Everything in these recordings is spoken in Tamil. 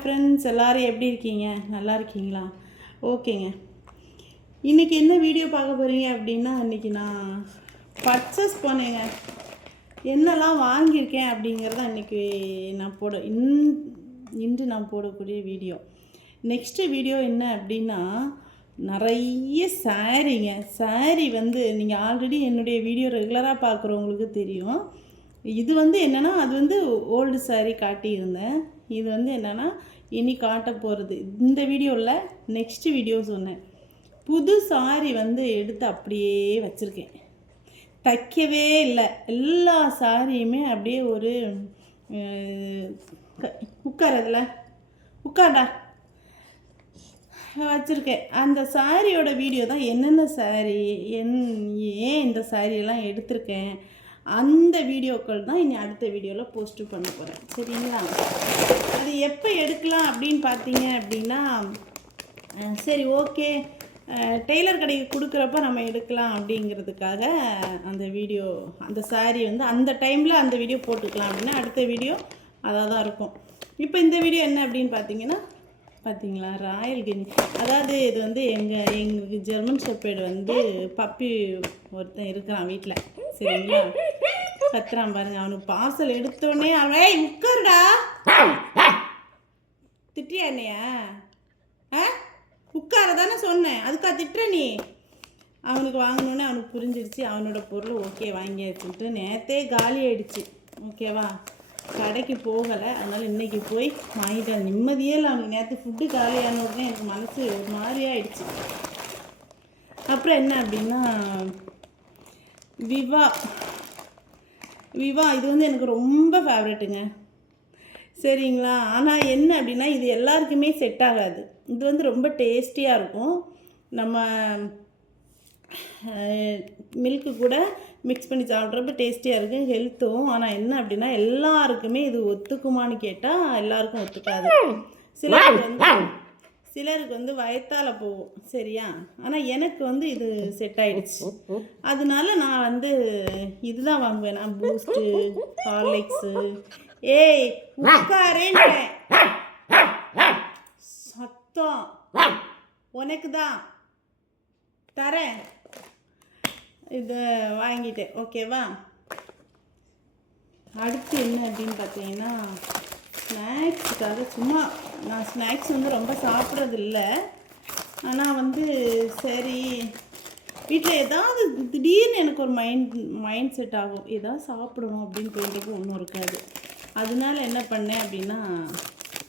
ஹாய் ஃப்ரெண்ட்ஸ், எல்லோரும் எப்படி இருக்கீங்க? நல்லா இருக்கீங்களா? ஓகேங்க. இன்றைக்கி என்ன வீடியோ பார்க்க போகிறீங்க அப்படின்னா, இன்றைக்கி நான் பர்ச்சேஸ் போனேங்க. என்னெல்லாம் வாங்கியிருக்கேன் அப்படிங்கிறத இன்றைக்கி நான் இன்று நான் போடக்கூடிய வீடியோ. நெக்ஸ்ட்டு வீடியோ என்ன அப்படின்னா, நிறைய சாரீங்க. சாரீ வந்து நீங்கள் ஆல்ரெடி என்னுடைய வீடியோ ரெகுலராக பார்க்குறவங்களுக்கு தெரியும். இது வந்து என்னென்னா, அது வந்து ஓல்டு சாரீ காட்டியிருந்தேன். இது வந்து என்னென்னா இனி காட்ட போகிறது இந்த வீடியோவில். நெக்ஸ்ட்டு வீடியோ சொன்னேன், புது சாரீ வந்து எடுத்து அப்படியே வச்சுருக்கேன். தைக்கவே இல்லை. எல்லா சாரியுமே அப்படியே ஒரு உட்காரா வச்சுருக்கேன். அந்த சாரியோட வீடியோ தான் என்னென்ன சாரீ ஏன் இந்த சாரியெல்லாம் எடுத்திருக்கேன், அந்த வீடியோக்கள் தான் இனி அடுத்த வீடியோவில் போஸ்ட்டு பண்ண போகிறேன். சரிங்களா? அது எப்போ எடுக்கலாம் அப்படின்னு பார்த்தீங்க அப்படின்னா, சரி ஓகே டெய்லர் கடைக்கு கொடுக்குறப்ப நம்ம எடுக்கலாம் அப்படிங்கிறதுக்காக அந்த வீடியோ, அந்த சாரீ வந்து அந்த டைமில் அந்த வீடியோ போட்டுக்கலாம் அப்படின்னா அடுத்த வீடியோ அதாக தான் இருக்கும். இப்போ இந்த வீடியோ என்ன அப்படின்னு பார்த்தீங்களா, ராயல் கினி. அதாவது இது வந்து எங்களுக்கு ஜெர்மன் ஷெப்பர்டு வந்து பப்பி ஒருத்தன் இருக்கிறான் வீட்டில். சரிங்களா? கத்துறான் பாருங்க. அவனுக்கு பார்சல் எடுத்தோடனே அவன் உட்காருடா, திட்டியா என்னையா? உட்கார தானே சொன்னேன், அதுக்கா திட்டுற நீ? அவனுக்கு வாங்கினோடனே அவனுக்கு புரிஞ்சிடுச்சு, அவனோட பொருள் ஓகே வாங்கியாச்சுட்டு நேற்றே காலி ஆகிடுச்சு. ஓகேவா? கடைக்கு போகலை, அதனால் இன்றைக்கி போய் வாங்கிட்டேன். நிம்மதியே இல்லை. அவனுக்கு நேற்று ஃபுட்டு காலியான உடனே எனக்கு மனசு ஒரு மாதிரியாக ஆயிடுச்சு. அப்புறம் என்ன அப்படின்னா, விவா இது வந்து எனக்கு ரொம்ப ஃபேவரெட்டுங்க. சரிங்களா? ஆனால் என்ன அப்படின்னா, இது எல்லாருக்குமே செட் ஆகாது. இது வந்து ரொம்ப டேஸ்டியாக இருக்கும். நம்ம மில்க்கு கூட மிக்ஸ் பண்ணி சாப்பிட்றப்ப டேஸ்டியாக இருக்குது, ஹெல்த்தும். ஆனால் என்ன அப்படின்னா, எல்லாருக்குமே இது ஒத்துக்குமான்னு கேட்டால் எல்லாருக்கும் ஒத்துக்காது. சிலருக்கு வந்து வயத்தால் போகும். சரியா? ஆனால் எனக்கு வந்து இது செட் ஆகிடுச்சு. அதனால நான் வந்து இதுதான் வாங்குவேன். நான் பூஸ்ட்டு, ஹார்லிக்ஸு. ஏய் உட்காரேன், சத்தம் உனக்கு தான் தரேன். இதை வாங்கிட்டேன். ஓகேவா? அடுத்து என்ன அப்படின்னு பார்த்தீங்கன்னா, ஸ்நாக்ஸுக்காக சும்மா நான் ஸ்நாக்ஸ் வந்து ரொம்ப சாப்பிட்றது இல்லை. ஆனால் வந்து சரி வீட்டில் ஏதாவது திடீர்னு எனக்கு ஒரு மைண்ட் செட் ஆகும், ஏதாவது சாப்பிடணும் அப்படின்னு தோன்றப்போ ஒன்றும் இருக்காது. அதனால என்ன பண்ணேன் அப்படின்னா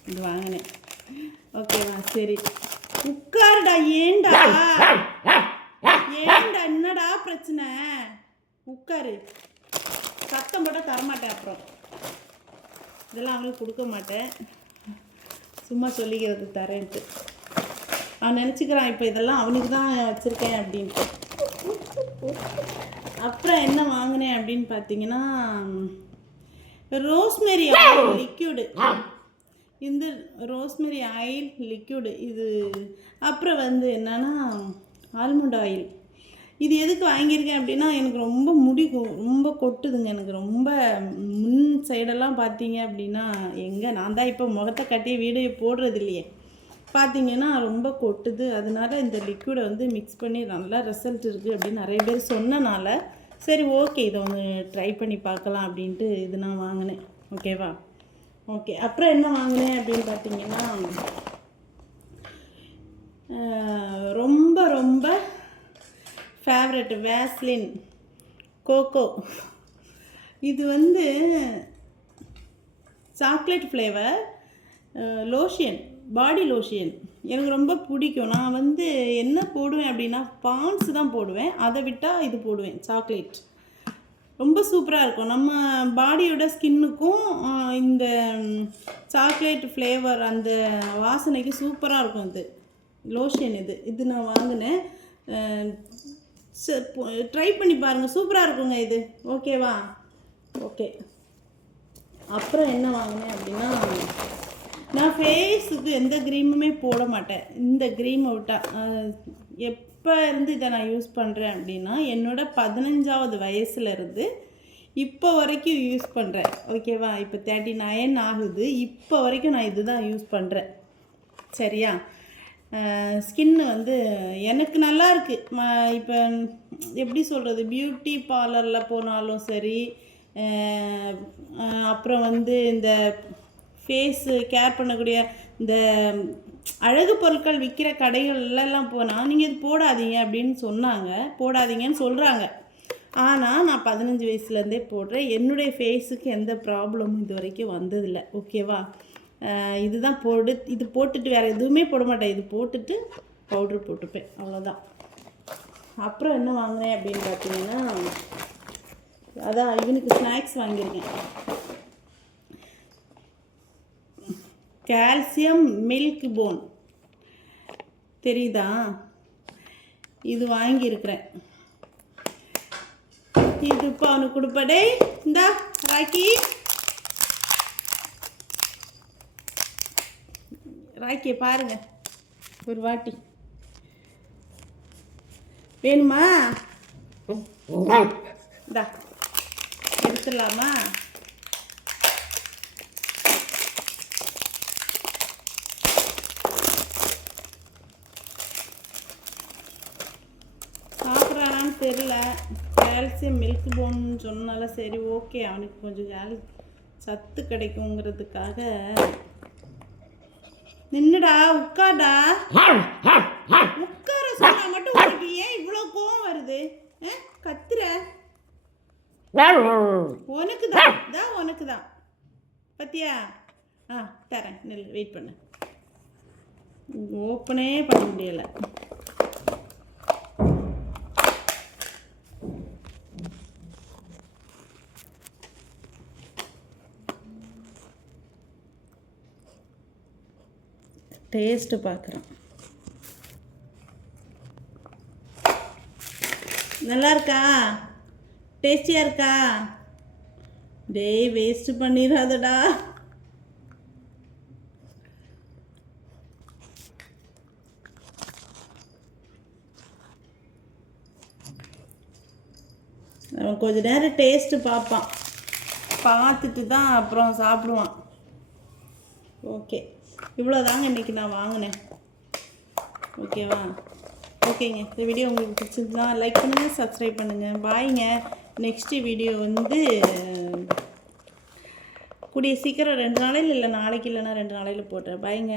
இது வாங்கினேன். ஓகேவா? சரி உட்காருடா. ஏண்டா என்னடா பிரச்சனை? உட்காரு. சத்தம் போட்டால் தரமாட்டேன். அப்புறம் இதெல்லாம் அவனுக்கு கொடுக்க மாட்டேன், சும்மா சொல்லிக்கிறது தரேன்ட்டு. அவன் நினச்சிக்கிறான் இப்போ இதெல்லாம் அவனுக்கு தான் வச்சுருக்கேன் அப்படின்ட்டு. அப்புறம் என்ன வாங்கினேன் அப்படின்னு பார்த்தீங்கன்னா, ரோஸ்மெரி ஆயில் லிக்யூடு. இந்த ரோஸ்மெரி ஆயில் லிக்யூடு இது. அப்புறம் வந்து என்னென்னா ஆல்மண்ட் ஆயில். இது எதுக்கு வாங்கியிருக்கேன் அப்படின்னா, எனக்கு ரொம்ப முடி ரொம்ப கொட்டுதுங்க. எனக்கு ரொம்ப முன் சைடெல்லாம் பார்த்தீங்க அப்படின்னா, நான் தான் இப்போ முகத்தை கட்டி வீடியோ போடுறது இல்லையே, பார்த்தீங்கன்னா ரொம்ப கொட்டுது. அதனால இந்த லிக்விடை வந்து மிக்ஸ் பண்ணி நல்லா ரிசல்ட் இருக்குது அப்படின்னு நிறைய பேர் சொன்னனால சரி ஓகே இதை ஒன்று ட்ரை பண்ணி பார்க்கலாம் அப்படின்ட்டு இது நான் வாங்கினேன். ஓகேவா? ஓகே. அப்புறம் என்ன வாங்கினேன் அப்படின்னு பார்த்தீங்கன்னா, ரொம்ப ரொம்ப ஃபேவரெட் வேஸ்லின் கோகோ. இது வந்து chocolate flavour lotion, body lotion. எனக்கு ரொம்ப பிடிக்கும். நான் வந்து என்ன போடுவேன் அப்படின்னா, பான்ஸ் தான் போடுவேன். அதை விட்டால் இது போடுவேன், சாக்லேட். ரொம்ப சூப்பராக இருக்கும். நம்ம பாடியோட ஸ்கின்னுக்கும் இந்த சாக்லேட் ஃப்ளேவர் அந்த வாசனைக்கு சூப்பராக இருக்கும். இது லோஷன். இது நான் வாங்கினேன். ட்ரை பண்ணி பாருங்கள், சூப்பராக இருக்குங்க இது. ஓகேவா? ஓகே. அப்புறம் என்ன வாங்கினேன் அப்படின்னா, நான் ஃபேஸுக்கு எந்த க்ரீமுமே போட மாட்டேன். இந்த க்ரீமை விட்டால் எப்போ இருந்து இதை நான் யூஸ் பண்ணுறேன் அப்படின்னா, என்னோட 15வது வயசுலேருந்து இப்போ வரைக்கும் யூஸ் பண்ணுறேன். ஓகேவா? இப்போ 39 ஆகுது. இப்போ வரைக்கும் நான் இது தான் யூஸ் பண்ணுறேன். சரியா? ஸ்கின்னு வந்து எனக்கு நல்லா இருக்குது. இப்போ எப்படி சொல்கிறது, பியூட்டி பார்லரில் போனாலும் சரி, அப்புறம் வந்து இந்த ஃபேஸு கேர் பண்ணக்கூடிய இந்த அழகு பொருட்கள் விற்கிற கடைகள்லாம் போனால் நீங்கள் இது போடாதீங்க அப்படின்னு சொன்னாங்க, போடாதீங்கன்னு சொல்கிறாங்க. ஆனால் நான் 15 வயசுலேருந்தே போடுறேன். என்னுடைய ஃபேஸுக்கு எந்த ப்ராப்ளமும் இது வரைக்கும் வந்ததில்லை. ஓகேவா? இதுதான் இது போட்டுட்டு வேறு எதுவுமே போட மாட்டேன். இது போட்டுட்டு பவுட்ரு போட்டுப்பேன், அவ்வளோதான். அப்புறம் என்ன வாங்கினேன் அப்படின்னு பார்த்தீங்கன்னா, அதான் இவனுக்கு ஸ்நாக்ஸ் வாங்கியிருக்கேன். கால்சியம் மில்க் போன் தெரியுதா? இது வாங்கியிருக்கிறேன். இது இப்போ அவனுக்கு கொடுப்படே. இந்தா ராக்கியை பாருங்க ஒரு வாட்டி. வேணுமா? இந்தா எடுத்துடலாமா? சாப்பிட்றானான்னு தெரில. கால்சியம் மில்க் போன்னு சொன்னால சரி ஓகே, அவனுக்கு கொஞ்சம் சத்து கிடைக்குங்கிறதுக்காக. நின்னுடா, உட்காடா. உட்கார சொன்னா மட்டும் உனக்கு ஏன் இவ்வளோ கோவம் வருது? கத்துற. உனக்கு தான் பத்தியா? தரேன், நெல் வெயிட் பண்ணு. ஓப்பனே பண்ண முடியலை. டேஸ்ட்டு பார்க்குறேன். நல்லா இருக்கா? டேஸ்டியாக இருக்கா? டேய் வேஸ்ட்டு பண்ணிடாதடா. அவன் கொஞ்ச நேரம் டேஸ்ட்டு பார்ப்பான், பார்த்துட்டு தான் அப்புறம் சாப்பிடுவான். ஓகே, இவ்வளோதாங்க இன்றைக்கி நான் வாங்கினேன். ஓகேவா? ஓகேங்க, இந்த வீடியோ உங்களுக்கு பிடிச்சிருந்தா லைக் பண்ணுங்கள், சப்ஸ்கிரைப் பண்ணுங்கள். பாய்ங்க. நெக்ஸ்ட்டு வீடியோ வந்து கூடிய சீக்கிரம் 2 நாளையில் இல்லை நாளைக்கு இல்லைன்னா 2 நாளையில் போடுறேன். பாய்ங்க.